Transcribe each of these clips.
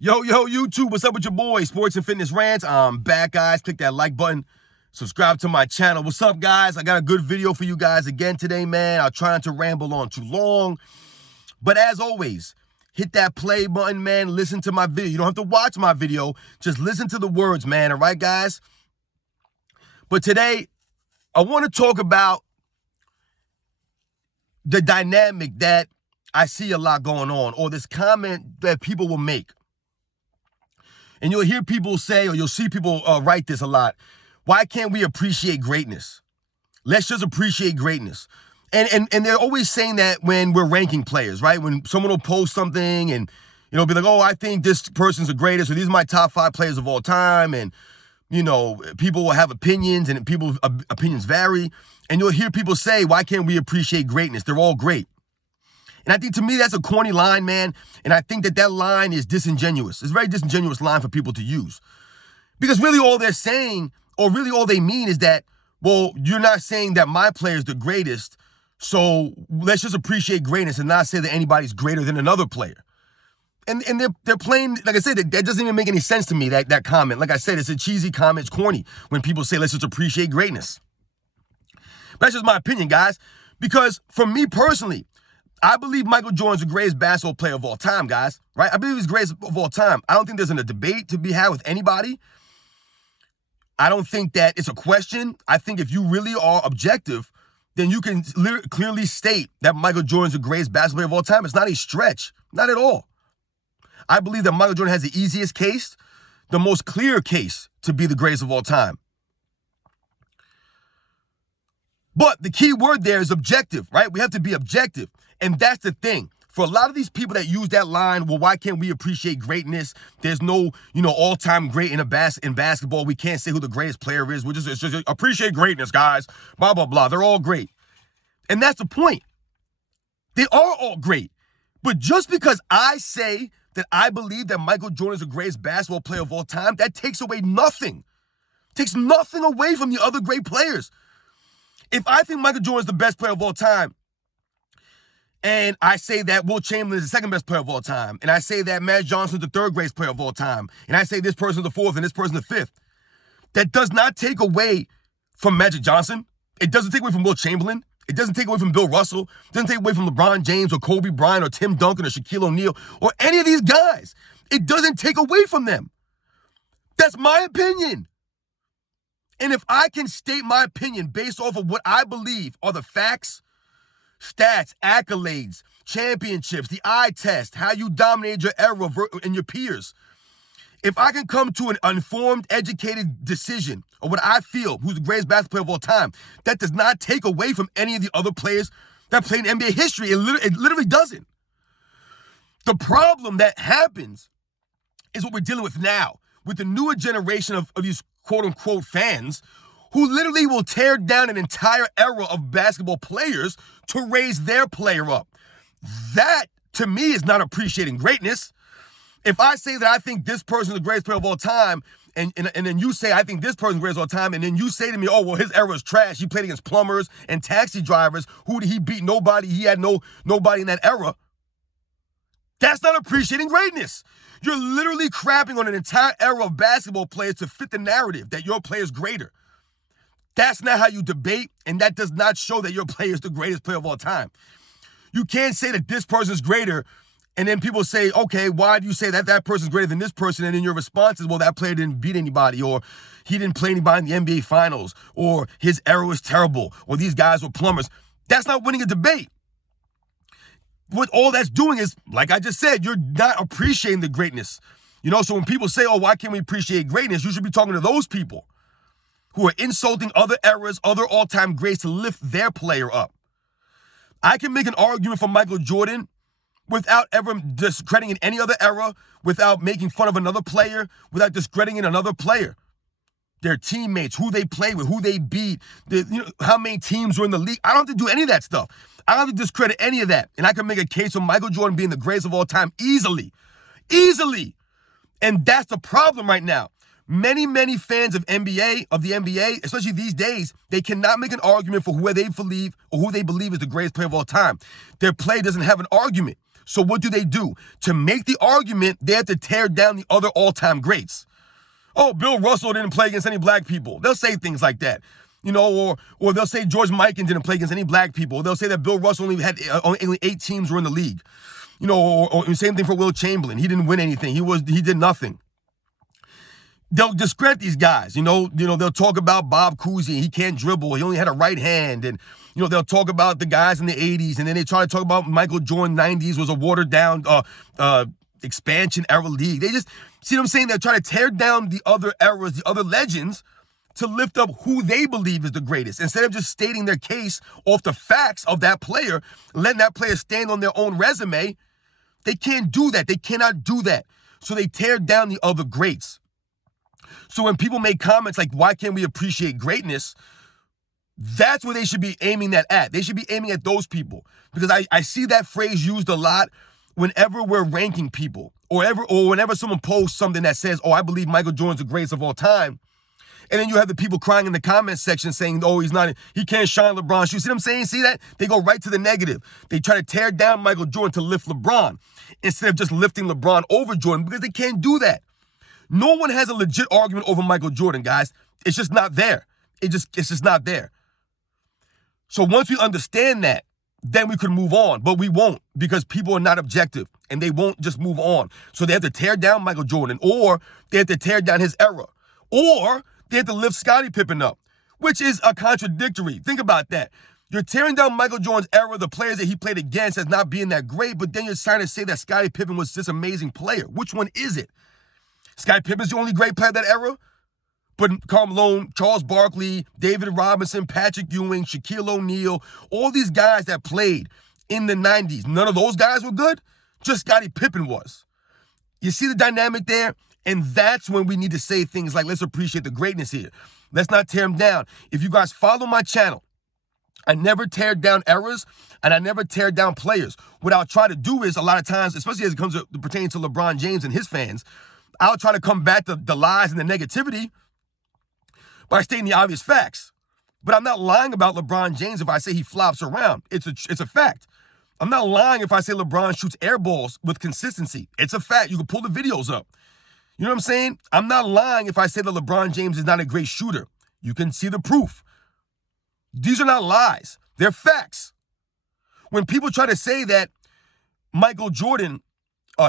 Yo, YouTube, what's up with your boy? Sports and Fitness Rants. I'm back, guys. Click that like button. Subscribe to my channel. What's up, guys? I got a good video for you guys again today, man. I'll try not to ramble on too long. But as always, hit that play button, man. Listen to my video. You don't have to watch my video. Just listen to the words, man. All right, guys? But today, I want to talk about the dynamic that I see a lot going on, or this comment that people will make. And you'll hear people say, or you'll see people write this a lot. Why can't we appreciate greatness? Let's just appreciate greatness. And they're always saying that when we're ranking players, right? When someone will post something and, be like, oh, I think this person's the greatest, or these are my top 5 players of all time. And, people will have opinions, and people's opinions vary. And you'll hear people say, why can't we appreciate greatness? They're all great. And I think, to me, that's a corny line, man. And I think that line is disingenuous. It's a very disingenuous line for people to use. Because really all they're saying, or really all they mean, is that, well, you're not saying that my player is the greatest, so let's just appreciate greatness and not say that anybody's greater than another player. And they're playing, like I said, that doesn't even make any sense to me, that comment. Like I said, it's a cheesy comment. It's corny when people say, let's just appreciate greatness. But that's just my opinion, guys. Because for me personally, I believe Michael Jordan's the greatest basketball player of all time, guys, right? I believe he's the greatest of all time. I don't think there's a debate to be had with anybody. I don't think that it's a question. I think if you really are objective, then you can clearly state that Michael Jordan's the greatest basketball player of all time. It's not a stretch, not at all. I believe that Michael Jordan has the easiest case, the most clear case to be the greatest of all time. But the key word there is objective, right? We have to be objective. And that's the thing. For a lot of these people that use that line, well, why can't we appreciate greatness? There's no, all-time great in basketball. We can't say who the greatest player is. It's just appreciate greatness, guys. Blah, blah, blah. They're all great. And that's the point. They are all great. But just because I say that I believe that Michael Jordan is the greatest basketball player of all time, that takes away nothing. Takes nothing away from the other great players. If I think Michael Jordan is the best player of all time, and I say that Wilt Chamberlain is the second best player of all time, and I say that Magic Johnson is the third greatest player of all time, and I say this person's the fourth and this person's the fifth, that does not take away from Magic Johnson. It doesn't take away from Wilt Chamberlain. It doesn't take away from Bill Russell. It doesn't take away from LeBron James or Kobe Bryant or Tim Duncan or Shaquille O'Neal or any of these guys. It doesn't take away from them. That's my opinion. And if I can state my opinion based off of what I believe are the facts, stats, accolades, championships, the eye test, how you dominated your era and your peers, if I can come to an informed, educated decision of what I feel, who's the greatest basketball player of all time, that does not take away from any of the other players that played in NBA history. It literally doesn't. The problem that happens is what we're dealing with now, with the newer generation of these quote-unquote fans who literally will tear down an entire era of basketball players to raise their player up. That, to me, is not appreciating greatness. If I say that I think this person is the greatest player of all time, and then you say I think this person is the greatest of all time, and then you say to me, oh, well, his era is trash. He played against plumbers and taxi drivers. Who did he beat? Nobody. He had nobody in that era. That's not appreciating greatness. You're literally crapping on an entire era of basketball players to fit the narrative that your player is greater. That's not how you debate, and that does not show that your player is the greatest player of all time. You can't say that this person is greater, and then people say, okay, why do you say that that person's greater than this person? And then your response is, well, that player didn't beat anybody, or he didn't play anybody in the NBA Finals, or his era was terrible, or these guys were plumbers. That's not winning a debate. What all that's doing is, like I just said, you're not appreciating the greatness. So when people say, oh, why can't we appreciate greatness? You should be talking to those people who are insulting other eras, other all-time greats to lift their player up. I can make an argument for Michael Jordan without ever discrediting any other era, without making fun of another player, without discrediting another player. Their teammates, who they play with, who they beat, how many teams were in the league. I don't have to do any of that stuff. I don't have to discredit any of that. And I can make a case for Michael Jordan being the greatest of all time easily. Easily. And that's the problem right now. Many fans of the NBA, especially these days, they cannot make an argument for who they believe is the greatest player of all time. Their play doesn't have an argument. So what do? To make the argument, they have to tear down the other all-time greats. Oh, Bill Russell didn't play against any black people. They'll say things like that. Or they'll say George Mikan didn't play against any black people. They'll say that Bill Russell only 8 teams were in the league. Or same thing for Will Chamberlain. He didn't win anything. He did nothing. They'll discredit these guys. They'll talk about Bob Cousy. He can't dribble. He only had a right hand. And, they'll talk about the guys in the 80s. And then they try to talk about Michael Jordan 90s was a watered down expansion era league. They just, see what I'm saying? They're trying to tear down the other eras, the other legends, to lift up who they believe is the greatest. Instead of just stating their case off the facts of that player, letting that player stand on their own resume, they can't do that. They cannot do that. So they tear down the other greats. So when people make comments like, why can't we appreciate greatness? That's what they should be aiming that at. They should be aiming at those people. Because I see that phrase used a lot whenever we're ranking people. Or whenever someone posts something that says, oh, I believe Michael Jordan's the greatest of all time. And then you have the people crying in the comment section saying, oh, he can't shine LeBron's shoes. See what I'm saying? See that? They go right to the negative. They try to tear down Michael Jordan to lift LeBron instead of just lifting LeBron over Jordan, because they can't do that. No one has a legit argument over Michael Jordan, guys. It's just not there. It's just not there. So once we understand that, then we could move on. But we won't, because people are not objective and they won't just move on. So they have to tear down Michael Jordan, or they have to tear down his era, or they have to lift Scottie Pippen up, which is a contradictory. Think about that. You're tearing down Michael Jordan's era, the players that he played against, as not being that great, but then you're trying to say that Scottie Pippen was this amazing player. Which one is it? Scottie Pippen's the only great player of that era? But Karl Malone, Charles Barkley, David Robinson, Patrick Ewing, Shaquille O'Neal, all these guys that played in the 90s, none of those guys were good? Just Scottie Pippen was. You see the dynamic there? And that's when we need to say things like, let's appreciate the greatness here. Let's not tear them down. If you guys follow my channel, I never tear down eras and I never tear down players. What I'll try to do is, a lot of times, especially as it comes to pertaining to LeBron James and his fans, I'll try to combat the lies and the negativity by stating the obvious facts. But I'm not lying about LeBron James if I say he flops around. It's a fact. I'm not lying if I say LeBron shoots air balls with consistency. It's a fact. You can pull the videos up. You know what I'm saying? I'm not lying if I say that LeBron James is not a great shooter. You can see the proof. These are not lies. They're facts. When people try to say that Michael Jordan,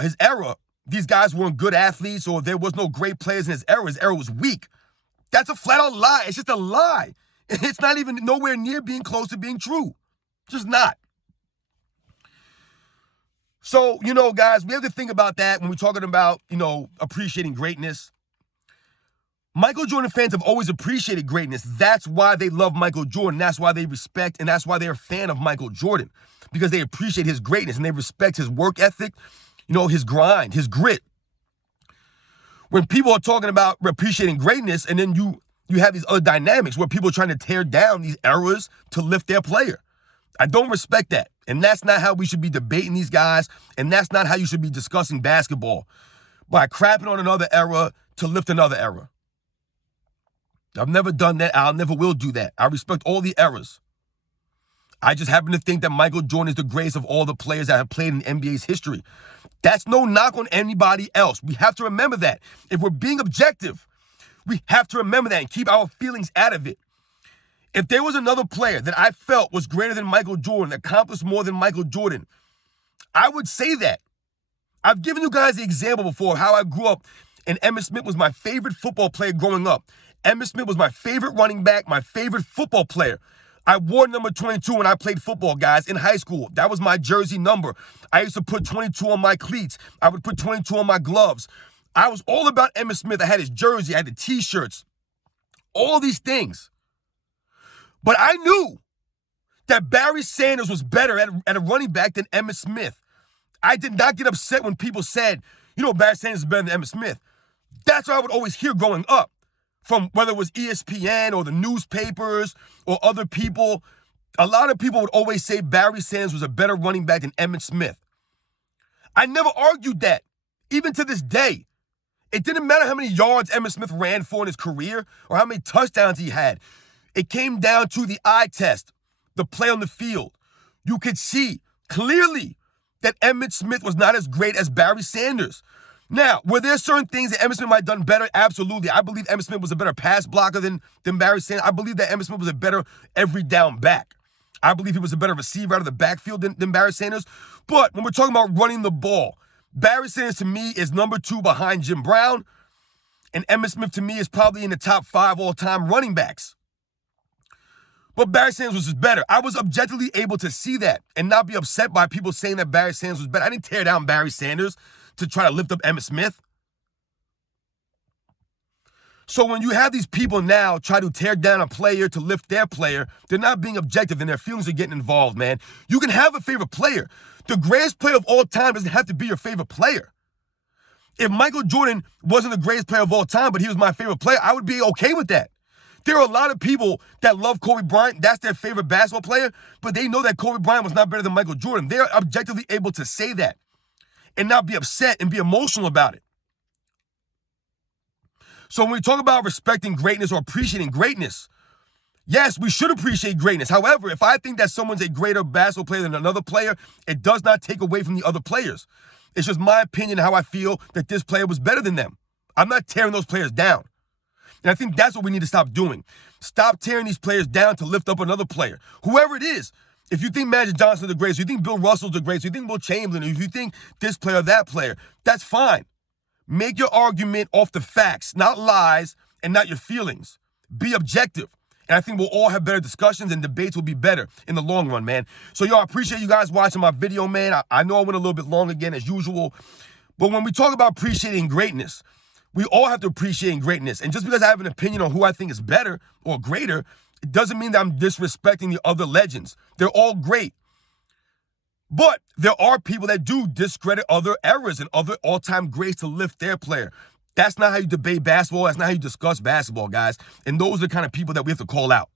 his era, these guys weren't good athletes or there was no great players in his era was weak, that's a flat out lie. It's just a lie. It's not even nowhere near being close to being true. Just not. So, guys, we have to think about that when we're talking about, appreciating greatness. Michael Jordan fans have always appreciated greatness. That's why they love Michael Jordan. That's why they respect, and that's why they're a fan of Michael Jordan, because they appreciate his greatness and they respect his work ethic, his grind, his grit. When people are talking about appreciating greatness, and then you have these other dynamics where people are trying to tear down these eras to lift their player. I don't respect that. And that's not how we should be debating these guys. And that's not how you should be discussing basketball, by crapping on another era to lift another era. I've never done that. I never will do that. I respect all the eras. I just happen to think that Michael Jordan is the greatest of all the players that have played in NBA's history. That's no knock on anybody else. We have to remember that. If we're being objective, we have to remember that and keep our feelings out of it. If there was another player that I felt was greater than Michael Jordan, accomplished more than Michael Jordan, I would say that. I've given you guys the example before of how I grew up, and Emmitt Smith was my favorite football player growing up. Emmitt Smith was my favorite running back, my favorite football player. I wore number 22 when I played football, guys, in high school. That was my jersey number. I used to put 22 on my cleats. I would put 22 on my gloves. I was all about Emmitt Smith. I had his jersey. I had the T-shirts. All these things. But I knew that Barry Sanders was better at a running back than Emmitt Smith. I did not get upset when people said, Barry Sanders is better than Emmitt Smith. That's what I would always hear growing up, from whether it was ESPN or the newspapers or other people. A lot of people would always say Barry Sanders was a better running back than Emmitt Smith. I never argued that, even to this day. It didn't matter how many yards Emmitt Smith ran for in his career or how many touchdowns he had. It came down to the eye test, the play on the field. You could see clearly that Emmitt Smith was not as great as Barry Sanders. Now, were there certain things that Emmitt Smith might have done better? Absolutely. I believe Emmitt Smith was a better pass blocker than Barry Sanders. I believe that Emmitt Smith was a better every down back. I believe he was a better receiver out of the backfield than Barry Sanders. But when we're talking about running the ball, Barry Sanders to me is number 2 behind Jim Brown. And Emmitt Smith to me is probably in the top 5 all-time running backs. But Barry Sanders was just better. I was objectively able to see that and not be upset by people saying that Barry Sanders was better. I didn't tear down Barry Sanders to try to lift up Emmitt Smith. So when you have these people now try to tear down a player to lift their player, they're not being objective and their feelings are getting involved, man. You can have a favorite player. The greatest player of all time doesn't have to be your favorite player. If Michael Jordan wasn't the greatest player of all time, but he was my favorite player, I would be okay with that. There are a lot of people that love Kobe Bryant. That's their favorite basketball player, but they know that Kobe Bryant was not better than Michael Jordan. They're objectively able to say that and not be upset and be emotional about it. So when we talk about respecting greatness or appreciating greatness, yes, we should appreciate greatness. However, if I think that someone's a greater basketball player than another player, it does not take away from the other players. It's just my opinion, how I feel that this player was better than them. I'm not tearing those players down. And I think that's what we need to stop doing. Stop tearing these players down to lift up another player. Whoever it is. If you think Magic Johnson is the greatest, you think Bill Russell's the greatest, you think Will Chamberlain, if you think this player or that player, that's fine. Make your argument off the facts, not lies and not your feelings. Be objective. And I think we'll all have better discussions and debates will be better in the long run, man. So, I appreciate you guys watching my video, man. I know I went a little bit long again as usual. But when we talk about appreciating greatness, we all have to appreciate greatness. And just because I have an opinion on who I think is better or greater, it doesn't mean that I'm disrespecting the other legends. They're all great. But there are people that do discredit other eras and other all-time greats to lift their player. That's not how you debate basketball. That's not how you discuss basketball, guys. And those are the kind of people that we have to call out.